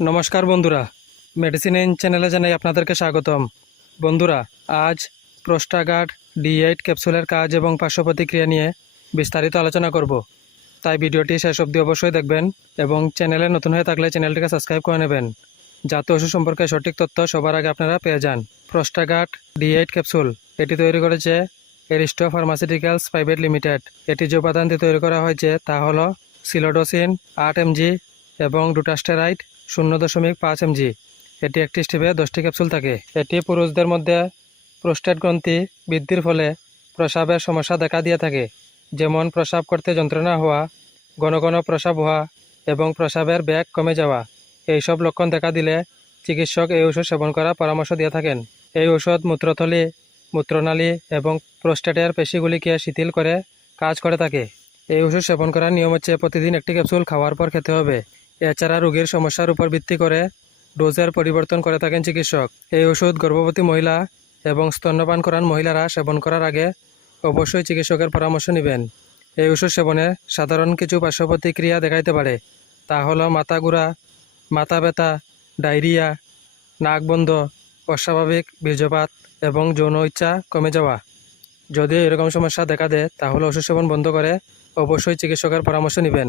নমস্কার বন্ধুরা। মেডিসিন চ্যানেলে জানাই আপনাদেরকে স্বাগতম। বন্ধুরা, আজ প্রোস্টাগার্ড ডি এইট ক্যাপসুলের কাজ এবং পার্শ্ব প্রতিক্রিয়া নিয়ে বিস্তারিত আলোচনা করব। তাই ভিডিওটি শেষ অবধি অবশ্যই দেখবেন এবং চ্যানেলে নতুন হয়ে থাকলে চ্যানেলটিকে সাবস্ক্রাইব করে নেবেন। যাতে ওষুধ সম্পর্কে সঠিক তথ্য সবার আগে আপনারা পেয়ে যান। প্রোস্টাগার্ড ডি এইট ক্যাপসুল, এটি তৈরি করেছে এরিস্টো ফার্মাসিউটিক্যালস প্রাইভেট লিমিটেড। এটি যে উপাদান দিয়ে তৈরি করা হয়েছে তা হলো সিলোডোসিন, আট এমজি এবং ডুটাস্টেরাইট শূন্য দশমিক পাঁচ এমজি। এটি একটি স্টিপে দশটি ক্যাপসুল থাকে। এটি পুরুষদের মধ্যে প্রোস্টেট গ্রন্থি বৃদ্ধির ফলে প্রসাবের সমস্যা দেখা দিয়ে থাকে। যেমন প্রসাব করতে যন্ত্রণা হওয়া, ঘন ঘন প্রসাব হওয়া এবং প্রসাবের ব্যাগ কমে যাওয়া। এইসব লক্ষণ দেখা দিলে চিকিৎসক এই ওষুধ সেবন করার পরামর্শ দিয়ে থাকেন। এই ওষুধ মূত্রথলি, মূত্রনালী এবং প্রোস্টেটের পেশিগুলিকে শিথিল করে কাজ করে থাকে। এই ওষুধ সেবন করার নিয়ম হচ্ছে প্রতিদিন একটি ক্যাপসুল খাওয়ার পর খেতে হবে। এছাড়া রোগীর সমস্যার উপর ভিত্তি করে ডোজের পরিবর্তন করে থাকেন চিকিৎসক। এই ওষুধ গর্ভবতী মহিলা এবং স্তন্যপান করান মহিলারা সেবন করার আগে অবশ্যই চিকিৎসকের পরামর্শ নেবেন। এই ওষুধ সেবনে সাধারণ কিছু পার্শ্ব প্রতিক্রিয়া দেখাইতে পারে। তা হলো মাথা ঘোরা মাথা ব্যথা, ডায়রিয়া, নাক বন্ধ, অস্বাভাবিক বীর্যপাত এবং যৌন ইচ্ছা কমে যাওয়া। যদি এরকম সমস্যা দেখা দেয়, তাহলে ওষুধ সেবন বন্ধ করে অবশ্যই চিকিৎসকের পরামর্শ নেবেন।